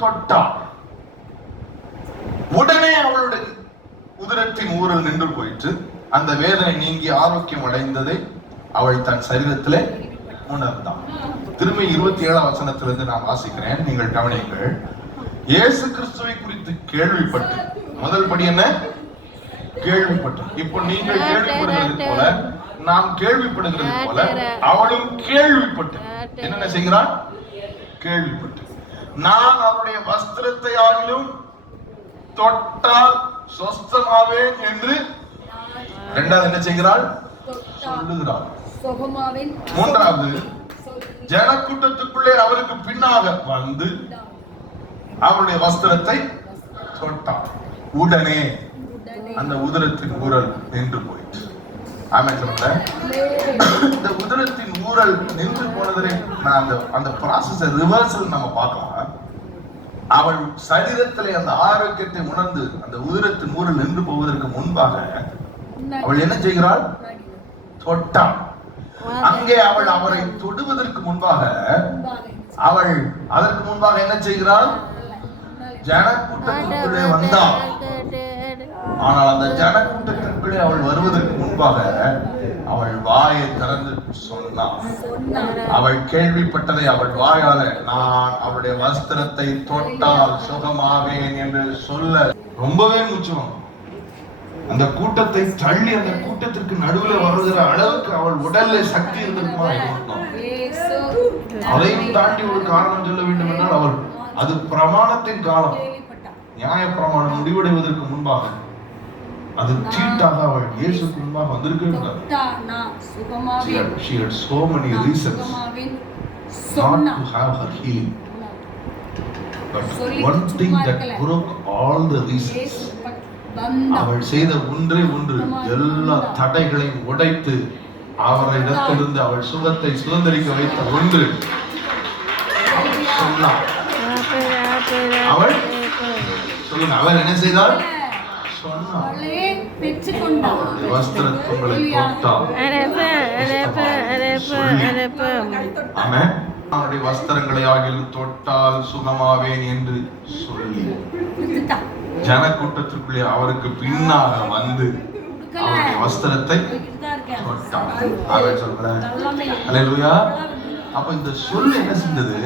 தொட்டாள். உடனே அவளுடைய உதரத்தின் ஊரல் நின்று போயிட்டு அந்த வேதனை நீங்கி ஆரோக்கியம் அடைந்ததை அவள் தன் சரீரத்திலே உணர்ந்தாள். திரும்ப 27ஆம் வசனத்திலிருந்து நான் வாசிக்கிறேன், நீங்கள் கவனியுங்கள். இயேசு கிறிஸ்துவை குறித்து கேள்விப்பட்டு, முதல் படி என்ன? கேள்விப்பட்டு. இப்போ நீங்கள் கேள்விப்படுகிறது போல, நாம் கேள்விப்படுகிறது போல அவளும் கேள்விப்பட்டு என்ன செய்கிறாள்? கேள்விப்பட்டு, நான் அவருடைய வஸ்திரத்தை ஆகிலும் தொட்டால் சொஸ்தமாவேன் என்று இரண்டாவது என்ன செய்கிறாள்? சொல்லுகிறாள். மூன்றாவது, ஜனக்கூட்டத்துக்குள்ளே அவருக்கு பின்னாக வந்து அவருடைய வஸ்திரத்தை தொட்டாள். உடனே அந்த உதரத்தின் ஊரல் நின்று போயிற்று. ஆமென் சொல்லுங்க. இந்த உதரத்தின் ஊரல் நின்று போனதை நான் அந்த ப்ராசஸ் ரிவர்சல் நம்ம பார்க்கலாம். அவள் சரீரத்திலே அந்த ஆரோக்கியத்தை உணர்ந்து அந்த உதரத்தின் ஊரல் நின்று போவதற்கு முன்பாக அவள் என்ன செய்கிறாள்? தொட்டாள். அங்கே அவள் அவரை தொடுவதற்கு முன்பாக அவள் அதற்கு முன்பாக என்ன செய்கிறாள்? ஜனக்கூட்டத்திற்குள்ளே வந்தாள். ஆனால் அந்த ஜனக்கூட்டத்திற்குள்ளே அவள் வருவதற்கு முன்பாக அவள் வாயை திறந்து சொன்னாள். அவள் கேள்விப்பட்டதை அவள் வாயால, நான் அவளுடைய வஸ்திரத்தை தொட்டால் சுகமாவேன் என்று சொல்ல ரொம்பவே முச்சம். அந்த கூட்டத்தை தள்ளி அந்த கூட்டத்திற்கு நடுவில் வருகிற அளவுக்கு அவள் உடல்ல சக்தி இருந்திருக்குமா? அதையும் தாண்டி ஒரு காரணம் சொல்ல வேண்டும் என்றால், அவள் அது பிரமாணத்தின் காலம், நியாய பிரமாணம் முடிவடைவதற்கு முன்பாக அது தீட்டாக அவள் இயேசுக்கு முன்பாக வந்திருக்கவே கூடாது. She had so many reasons not to have her healing. But one thing that broke all the reasons, அவள் செய்த ஒன்றே ஒன்று எல்லா தடைகளையும் உடைத்து அவரிடத்திலிருந்து அவள் சுகத்தை சுதந்திரிக்க வைத்த ஒன்று சொன்னாள். அவள் சொல்லுங்க, அவள் என்ன செய்தாள்? சொன்னாள். வஸ்திரங்களை தொட்டாள். ஆமென். அவருடைய வஸ்திரங்களை ஆகிலும் தொட்டால் சுகமாவேன் என்று சொல்லி ஜனக்கூட்டத்திற்குள்ளே அவருக்கு பின்னாக வந்து அவருடைய வஸ்திரத்தை தொட்டாள். அவன் சொல்றேன், அல்லேலூயா. அப்ப இந்த சொல் என்ன செஞ்சது?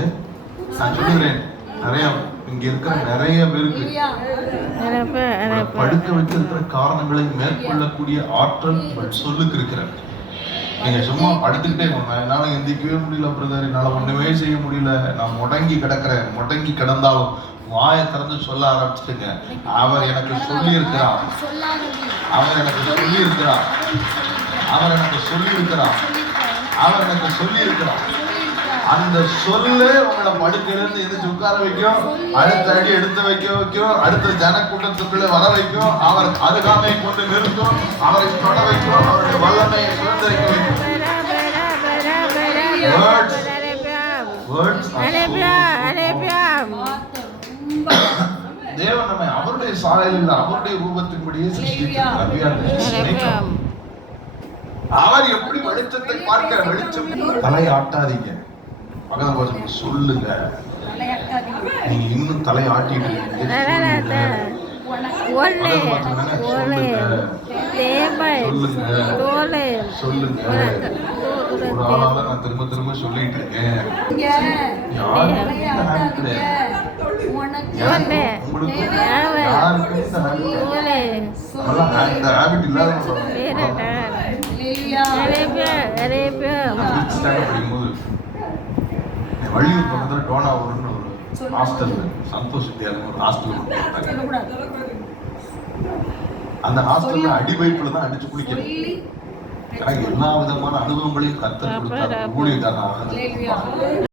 நான் சொல்லுகிறேன், நிறைய இங்க இருக்கிற நிறைய பேருக்கு படுக்க வைத்திருக்கிற காரணங்களை மேற்கொள்ளக்கூடிய ஆற்றல் சொல்லுக்கு இருக்கிறார். நீங்க சும்மா படுத்துக்கிட்டே போங்க, என்னால எந்திக்கவே முடியல பிரதர், என்னால ஒண்ணுமே செய்ய முடியல, நான் முடங்கி கிடக்கிறேன். முடங்கி கிடந்தாலும் வாயை திறந்து சொல்ல ஆரம்பிச்சுட்டுங்க, அவர் எனக்கு சொல்லி இருக்கிறார், அவர் எனக்கு சொல்லி இருக்கிறார், அவர் எனக்கு சொல்லி இருக்கிறார், அவர் எனக்கு சொல்லி இருக்கிறார். அந்த சொல்லே உங்களை படுக்கையிலிருந்து எதிர்த்து உட்கார வைக்கும், அடுத்த அடி எடுத்து வைக்கும், அடுத்த ஜனக்கூட்டத்துக்குள்ளே வர வைக்கும், அவர் அருகாமை கொண்டு நிறுத்தும், அவரை தொட வைக்கும், அவருடைய வல்லமையை சுதந்திரிக்க வைக்கும். தேவன் நம்மை அவருடைய சாயலில் அவருடைய ரூபத்தின்படியே சிருஷ்டித்தார். அவர் எப்படி வெளிச்சத்தை பார்க்க, வெளிச்சம் தலையை ஆட்டாதீங்க, பகவான் சொல்லுங்க. நீங்க இன்னும் தலை ஆட்டிட்டு சொல்லுங்க. ஒரு ஆளால நான் திரும்ப திரும்ப சொல்லிட்டு இருக்கேன், உங்களுக்கு இந்த ஹேபிட் இல்லாத வள்ளியூர் பக்கத்துல டோனாவூர்னு ஒரு ஹாஸ்டல், சந்தோஷ் வித்யாலயம் ஒரு ஹாஸ்டல். அந்த ஹாஸ்டல்ல அடி பைப்புல தான் அடிச்சு குளிக்கிறேன். எனக்கு எல்லா விதமான அனுபவங்களையும் கத்தர் கொடுத்தார் ஊழியக்காரனாக.